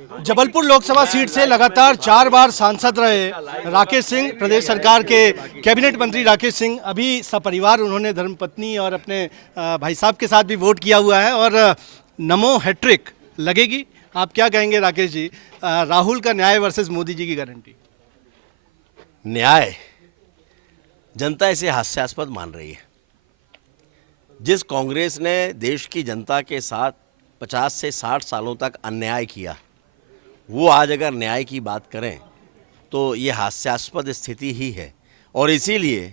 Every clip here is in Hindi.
जबलपुर लोकसभा सीट से लगातार 4 बार सांसद रहे राकेश सिंह, प्रदेश सरकार के कैबिनेट मंत्री राकेश सिंह, अभी सपरिवार उन्होंने धर्मपत्नी और अपने भाई साहब के साथ भी वोट किया हुआ है और नमो हैट्रिक लगेगी। आप क्या कहेंगे राकेश जी, राहुल का न्याय वर्सेस मोदी जी की गारंटी? न्याय जनता इसे हास्यास्पद मान रही है। जिस कांग्रेस ने देश की जनता के साथ 50 से 60 सालों तक अन्याय किया, वो आज अगर न्याय की बात करें तो ये हास्यास्पद स्थिति ही है। और इसीलिए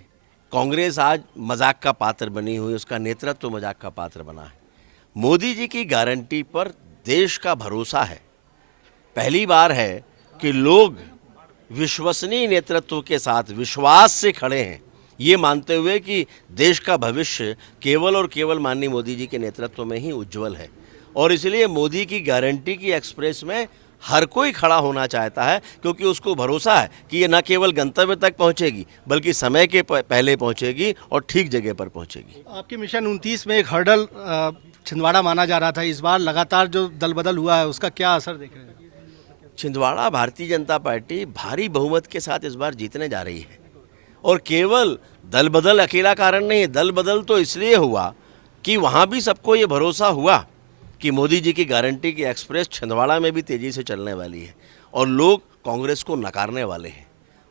कांग्रेस आज मजाक का पात्र बनी हुई, उसका नेतृत्व मजाक का पात्र बना है। मोदी जी की गारंटी पर देश का भरोसा है। पहली बार है कि लोग विश्वसनीय नेतृत्व के साथ विश्वास से खड़े हैं, ये मानते हुए कि देश का भविष्य केवल और केवल माननीय मोदी जी के नेतृत्व में ही उज्जवल है। और इसलिए मोदी की गारंटी की एक्सप्रेस में हर कोई खड़ा होना चाहता है, क्योंकि उसको भरोसा है कि ये न केवल गंतव्य तक पहुंचेगी बल्कि समय के पहले पहुंचेगी और ठीक जगह पर पहुंचेगी। आपके मिशन 29 में एक हर्डल छिंदवाड़ा माना जा रहा था। इस बार लगातार जो दल बदल हुआ है उसका क्या असर देख रहे हैं? छिंदवाड़ा भारतीय जनता पार्टी भारी बहुमत के साथ इस बार जीतने जा रही है। और केवल दल बदल अकेला कारण नहीं है। दल बदल तो इसलिए हुआ कि वहाँ भी सबको ये भरोसा हुआ कि मोदी जी की गारंटी की एक्सप्रेस छिंदवाड़ा में भी तेज़ी से चलने वाली है और लोग कांग्रेस को नकारने वाले हैं।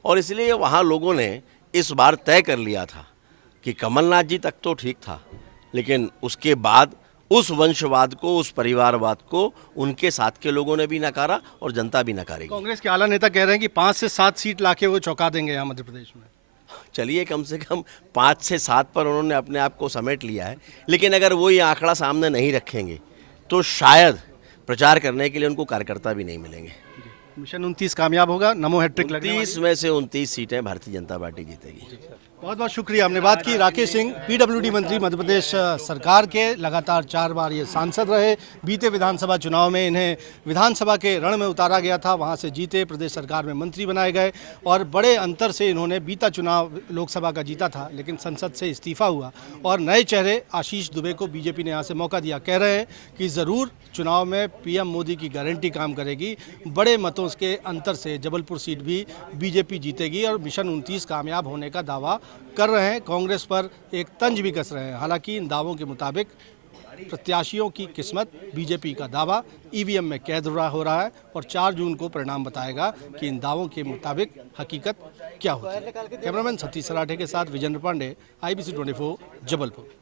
और इसलिए वहाँ लोगों ने इस बार तय कर लिया था कि कमलनाथ जी तक तो ठीक था, लेकिन उसके बाद उस वंशवाद को, उस परिवारवाद को उनके साथ के लोगों ने भी नकारा और जनता भी नकारेगी। कांग्रेस के आला नेता कह रहे हैं कि 5 से 7 सीट लाके वो चौंका देंगे यहाँ मध्य प्रदेश में। चलिए, कम से कम 5 से 7 पर उन्होंने अपने आप को समेट लिया है, लेकिन अगर वो ये आंकड़ा सामने नहीं रखेंगे तो शायद प्रचार करने के लिए उनको कार्यकर्ता भी नहीं मिलेंगे। मिशन 29 कामयाब होगा, नमो हैट्रिक लगने वाली है। 30 में से 29 सीटें भारतीय जनता पार्टी जीतेगी। बहुत बहुत शुक्रिया। हमने बात की राकेश सिंह, पीडब्ल्यूडी मंत्री, मध्य प्रदेश सरकार के लगातार 4 बार ये सांसद रहे। बीते विधानसभा चुनाव में इन्हें विधानसभा के रण में उतारा गया था, वहाँ से जीते, प्रदेश सरकार में मंत्री बनाए गए और बड़े अंतर से इन्होंने बीता चुनाव लोकसभा का जीता था, लेकिन संसद से इस्तीफा हुआ और नए चेहरे आशीष दुबे को बीजेपी ने यहाँ से मौका दिया। कह रहे हैं कि ज़रूर चुनाव में पीएम मोदी की गारंटी काम करेगी। बड़े मतों के अंतर से जबलपुर सीट भी बीजेपी जीतेगी और मिशन 29 कामयाब होने का दावा कर रहे हैं। कांग्रेस पर एक तंज भी कस रहे हैं। हालांकि इन दावों के मुताबिक प्रत्याशियों की किस्मत, बीजेपी का दावा ईवीएम में कैद हो रहा है और 4 जून को परिणाम बताएगा कि इन दावों के मुताबिक हकीकत क्या होती है। कैमरामैन सतीश सराठे के साथ विजेंद्र पांडे, IBC 24, जबलपुर।